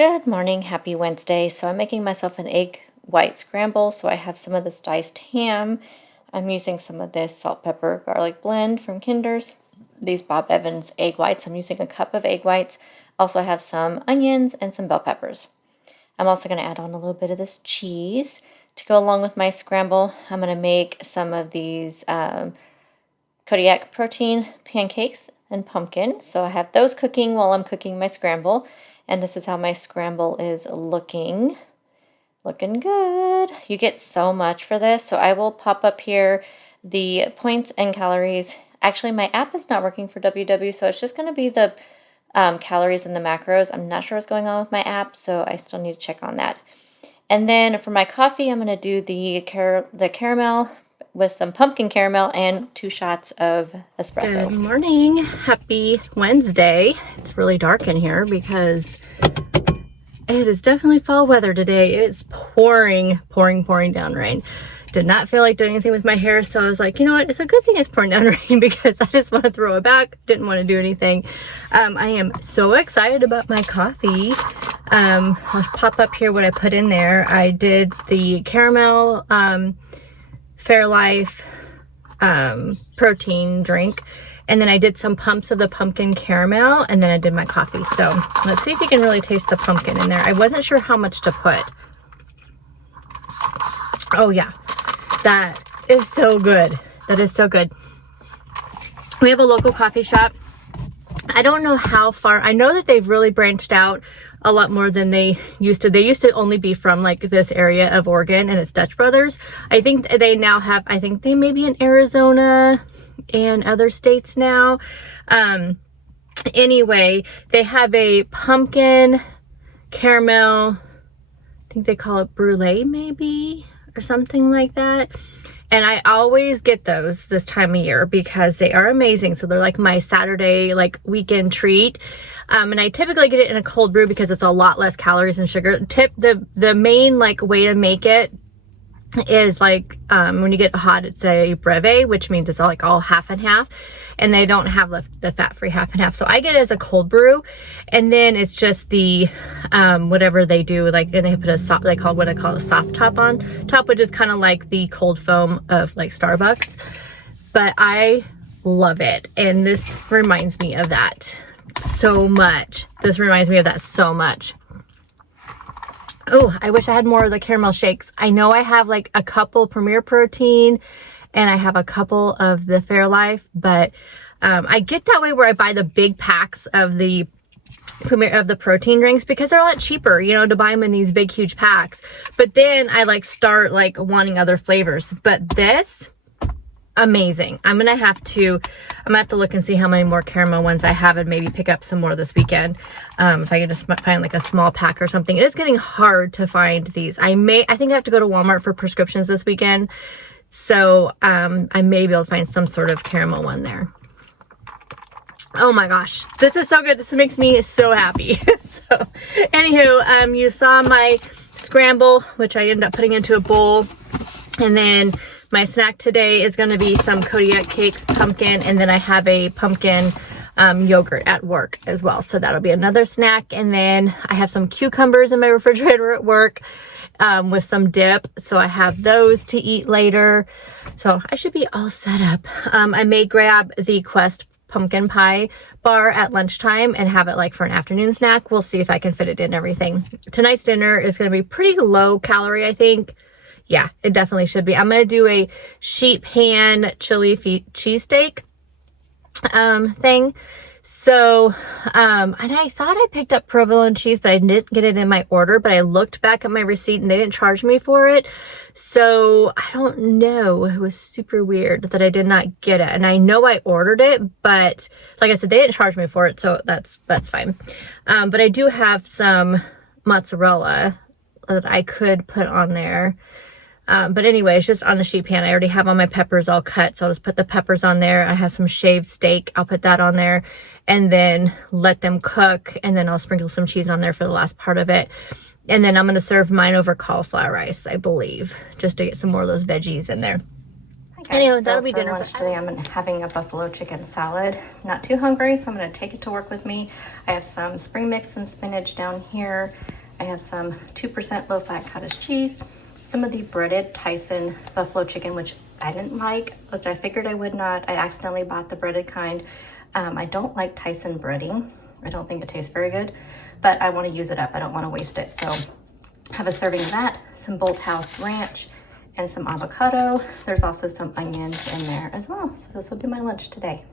Good morning, happy Wednesday. So I'm making myself an egg white scramble. So I have some of this diced ham. I'm using some of this salt, pepper, garlic blend from Kinder's. These Bob Evans egg whites. I'm using a cup of egg whites. Also have some onions and some bell peppers. I'm also going to add on a little bit of this cheese to go along with my scramble. I'm going to make some of these Kodiak protein pancakes and pumpkin. So I have those cooking while I'm cooking my scramble. And this is how my scramble is looking. Looking good. You get so much for this. So I will pop up here the points and calories. Actually, my app is not working for WW, so it's just going to be the calories and the macros. I'm not sure what's going on with my app, so I still need to check on that. And then for my coffee, I'm going to do the caramel with some pumpkin caramel and 2 shots of espresso. Good morning. Happy Wednesday. It's really dark in here because it is definitely fall weather today. It's pouring down rain. Did not feel like doing anything with my hair, so I was like, you know what? It's a good thing it's pouring down rain because I just want to throw it back. Didn't want to do anything. I am so excited about my coffee. I'll pop up here what I put in there. I did the caramel Fairlife protein drink, and then I did some pumps of the pumpkin caramel, and then I did my coffee. So let's see if you can really taste the pumpkin in there. I wasn't sure how much to put. Oh yeah, that is so good. That is so good. We have a local coffee shop. I don't know how far. I know that they've really branched out a lot more than they used to. They used to only be from like this area of Oregon, and it's Dutch Brothers. I think they now have, I think they may be in Arizona and other states now. Anyway, they have a pumpkin caramel, I think they call it brulee maybe, or something like that. And I always get those this time of year because they are amazing. So they're like my Saturday, like weekend treat. And I typically get it in a cold brew because it's a lot less calories and sugar. The main like way to make it is like, when you get hot, it's a breve, which means it's all half and half. And they don't have the fat-free half and half. So I get it as a cold brew. And then it's just the, whatever they do, like, and they put what I call a soft top on top, which is kind of like the cold foam of like Starbucks. But I love it. And this reminds me of that so much. This reminds me of that so much. Oh, I wish I had more of the caramel shakes. I know I have like a couple Premier Protein and I have a couple of the Fairlife, but I get that way where I buy the big packs of the protein drinks because they're a lot cheaper, you know, to buy them in these big, huge packs. But then I like start like wanting other flavors. But this, amazing. I'm gonna have to look and see how many more caramel ones I have and maybe pick up some more this weekend. If I can just find like a small pack or something. It is getting hard to find these. I think I have to go to Walmart for prescriptions this weekend. So I may be able to find some sort of caramel one there. Oh my gosh, this is so good. This makes me so happy. So anywho, you saw my scramble, which I ended up putting into a bowl. And then my snack today is going to be some Kodiak cakes, pumpkin, and then I have a pumpkin yogurt at work as well. So that'll be another snack. And then I have some cucumbers in my refrigerator at work with some dip. So I have those to eat later. So I should be all set up. I may grab the Quest pumpkin pie bar at lunchtime and have it like for an afternoon snack. We'll see if I can fit it in everything. Tonight's dinner is going to be pretty low calorie, I think. Yeah, it definitely should be. I'm going to do a sheet pan chili cheesesteak thing. So, and I thought I picked up provolone cheese, but I didn't get it in my order, but I looked back at my receipt and they didn't charge me for it. So I don't know. It was super weird that I did not get it. And I know I ordered it, but like I said, they didn't charge me for it. So that's fine. But I do have some mozzarella that I could put on there. But anyway, it's just on a sheet pan. I already have all my peppers all cut, so I'll just put the peppers on there. I have some shaved steak. I'll put that on there and then let them cook, and then I'll sprinkle some cheese on there for the last part of it. And then I'm going to serve mine over cauliflower rice, I believe, just to get some more of those veggies in there. Anyway, that'll be dinner. Lunch today, I'm having a buffalo chicken salad. Not too hungry, so I'm going to take it to work with me. I have some spring mix and spinach down here. I have some 2% low-fat cottage cheese, some of the breaded Tyson buffalo chicken, which I didn't like, which I figured I would not. I accidentally bought the breaded kind. I don't like Tyson breading. I don't think it tastes very good, but I want to use it up. I don't want to waste it. So I have a serving of that, some Bolthouse Ranch, and some avocado. There's also some onions in there as well. So this will be my lunch today.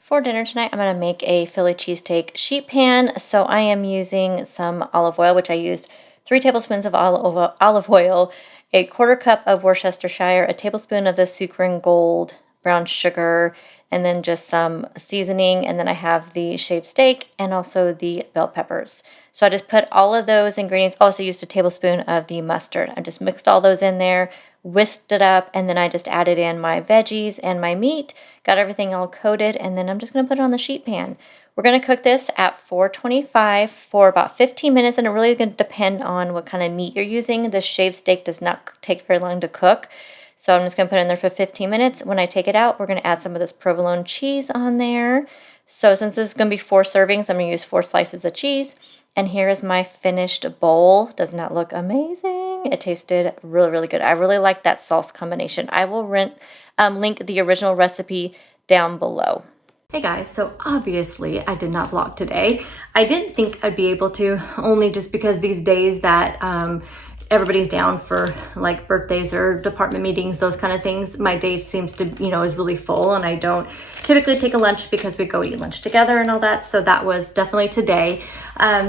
For dinner tonight, I'm going to make a Philly cheesesteak sheet pan. So I am using some olive oil, which I used 3 tablespoons of olive oil, a 1/4 cup of Worcestershire, a tablespoon of the Sucrin Gold brown sugar, and then just some seasoning. And then I have the shaved steak and also the bell peppers. So I just put all of those ingredients, also used a tablespoon of the mustard. I just mixed all those in there, whisked it up, and then I just added in my veggies and my meat, got everything all coated, and then I'm just going to put it on the sheet pan. We're going to cook this at 425 for about 15 minutes, and it really going to depend on what kind of meat you're using. The shaved steak does not take very long to cook, so I'm just going to put it in there for 15 minutes. When I take it out, we're going to add some of this provolone cheese on there. So since this is going to be 4 servings, I'm going to use 4 slices of cheese. And here is my finished bowl. Does not look amazing. It tasted really, really good. I really like that sauce combination. I will link the original recipe down below. Hey guys, so obviously I did not vlog today. I didn't think I'd be able to, only just because these days that everybody's down for like birthdays or department meetings, those kind of things, my day seems to, is really full, and I don't typically take a lunch because we go eat lunch together and all that. So that was definitely today.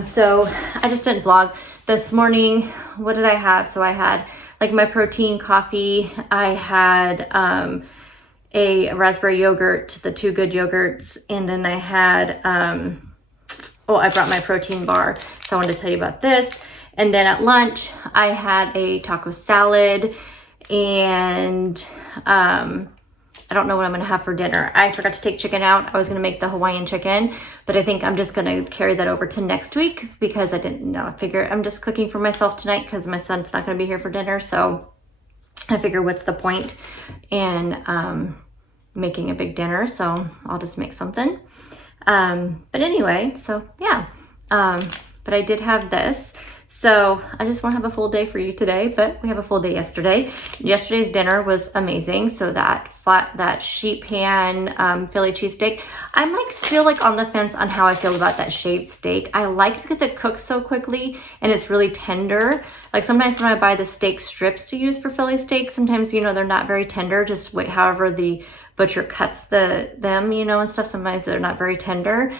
So I just didn't vlog. This morning, what did I have? So I had like my protein coffee. I had a raspberry yogurt, the 2 Good yogurts, and then I had, I brought my protein bar. So I wanted to tell you about this. And then at lunch, I had a taco salad, and I don't know what I'm gonna have for dinner. I forgot to take chicken out. I was gonna make the Hawaiian chicken, but I think I'm just gonna carry that over to next week because I didn't know. I figure I'm just cooking for myself tonight because my son's not gonna be here for dinner. So I figure what's the point in making a big dinner? So I'll just make something. But anyway, so yeah. But I did have this. So I just won't have a full day for you today, but we have a full day yesterday. Yesterday's dinner was amazing. So that sheet pan Philly cheesesteak. I'm like still like on the fence on how I feel about that shaved steak. I like it because it cooks so quickly and it's really tender. Like sometimes when I buy the steak strips to use for Philly steak, sometimes, they're not very tender. Just wait, however the butcher cuts them, and stuff. Sometimes they're not very tender.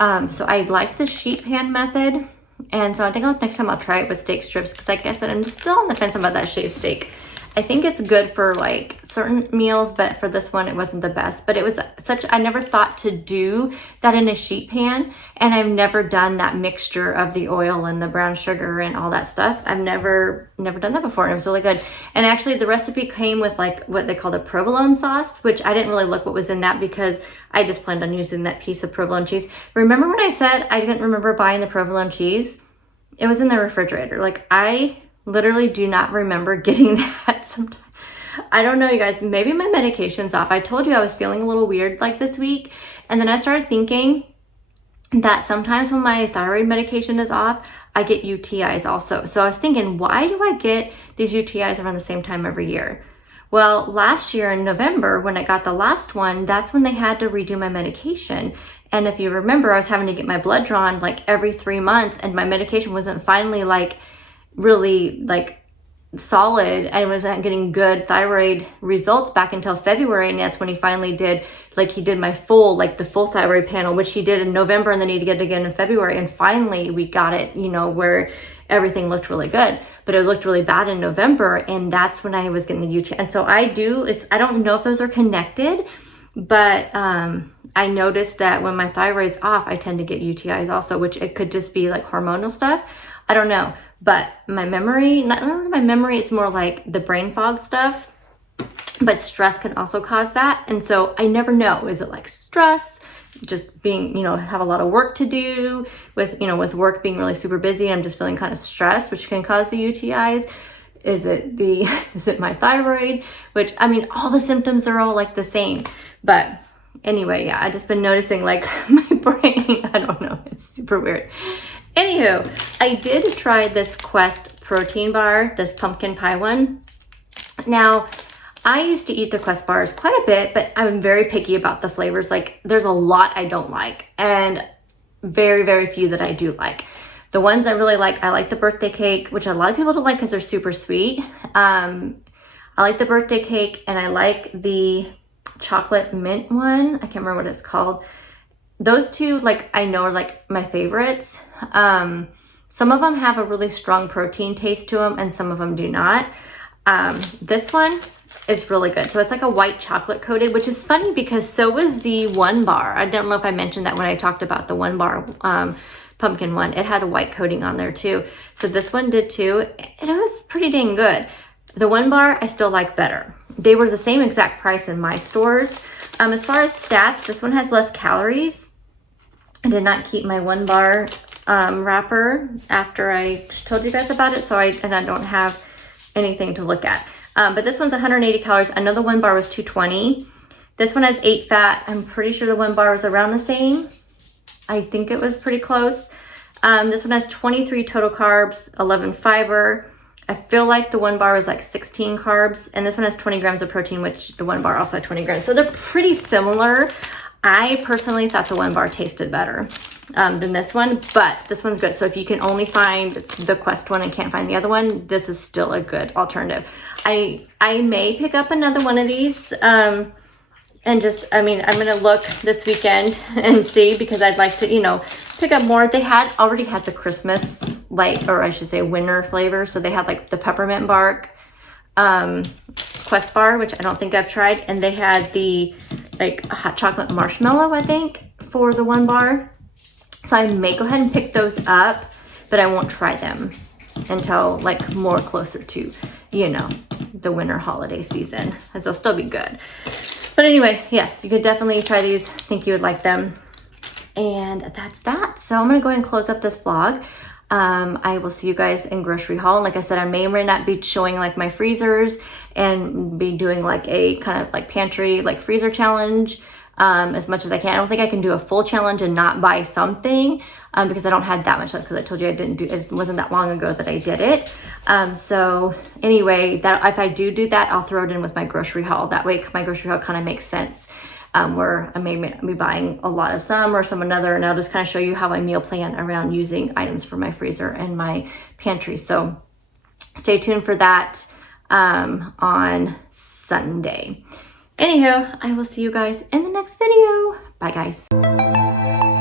So I like the sheet pan method. And so I think next time I'll try it with steak strips, because like I said, I'm just still on the fence about that shaved steak. I think it's good for like certain meals, but for this one, it wasn't the best. But it was I never thought to do that in a sheet pan. And I've never done that mixture of the oil and the brown sugar and all that stuff. I've never done that before, and it was really good. And actually the recipe came with like what they called a provolone sauce, which I didn't really look what was in that because I just planned on using that piece of provolone cheese. Remember when I said I didn't remember buying the provolone cheese? It was in the refrigerator. Like I literally do not remember getting that sometimes. I don't know, you guys, maybe my medication's off. I told you I was feeling a little weird like this week. And then I started thinking that sometimes when my thyroid medication is off, I get UTIs also. So I was thinking, why do I get these UTIs around the same time every year? Well, last year in November, when I got the last one, that's when they had to redo my medication. And if you remember, I was having to get my blood drawn like every 3 months, and my medication wasn't finally like really like solid. I wasn't getting good thyroid results back until February, and that's when he finally did, like he did my the full thyroid panel, which he did in November, and then he did it again in February, and finally we got it, where everything looked really good. But it looked really bad in November, and that's when I was getting the UTI. And so I don't know if those are connected, but I noticed that when my thyroid's off, I tend to get UTIs also, which it could just be like hormonal stuff. I don't know. But my memory, not only my memory, it's more like the brain fog stuff. But stress can also cause that. And so I never know. Is it like stress? Just being, have a lot of work to do with work being really super busy. I'm just feeling kind of stressed, which can cause the UTIs. Is it my thyroid? Which, all the symptoms are all like the same. But anyway, yeah, I just been noticing like my brain, I don't know, it's super super weird. Anywho, I did try this Quest protein bar, this pumpkin pie one. Now, I used to eat the Quest bars quite a bit, but I'm very picky about the flavors. Like, there's a lot I don't like, and very, very few that I do like. The ones I really like, I like the birthday cake, which a lot of people don't like because they're super sweet. I like the birthday cake, and I like the chocolate mint one. I can't remember what it's called. Those two, like, I know are like my favorites. Some of them have a really strong protein taste to them, and some of them do not. This one is really good. So it's like a white chocolate coated, which is funny because so was the one bar. I don't know if I mentioned that when I talked about the one bar pumpkin one. It had a white coating on there too. So this one did too. It was pretty dang good. The one bar I still like better. They were the same exact price in my stores. As far as stats, this one has less calories. I did not keep my one bar wrapper after I told you guys about it, so I don't have anything to look at. But this one's 180 calories. I know the one bar was 220. This one has 8 fat. I'm pretty sure the one bar was around the same. I think it was pretty close. This one has 23 total carbs, 11 fiber. I feel like the one bar was like 16 carbs, and this one has 20 grams of protein, which the one bar also had 20 grams. So they're pretty similar. I personally thought the one bar tasted better than this one, but this one's good. So if you can only find the Quest one and can't find the other one, this is still a good alternative. I may pick up another one of these and just, I mean, I'm gonna look this weekend and see, because I'd like to, you know, pick up more. They already had the Christmas, like, or I should say winter flavor. So they had like the peppermint bark Quest bar, which I don't think I've tried. And they had the like hot chocolate marshmallow, I think, for the one bar. So I may go ahead and pick those up, but I won't try them until like more closer to, you know, the winter holiday season, as they'll still be good. But anyway, yes, you could definitely try these. I think you would like them. And that's that. So I'm going to go ahead and close up this vlog. I will see you guys in grocery haul. And like I said, I may or may not be showing like my freezers and be doing like a kind of like pantry, like freezer challenge as much as I can. I don't think I can do a full challenge and not buy something because I don't have that much left, because I told you it wasn't that long ago that I did it. So anyway, that if I do that, I'll throw it in with my grocery haul. That way my grocery haul kind of makes sense. Where I may be buying a lot of some or some another, and I'll just kind of show you how I meal plan around using items from my freezer and my pantry. So stay tuned for that on Sunday. Anywho, I will see you guys in the next video. Bye, guys.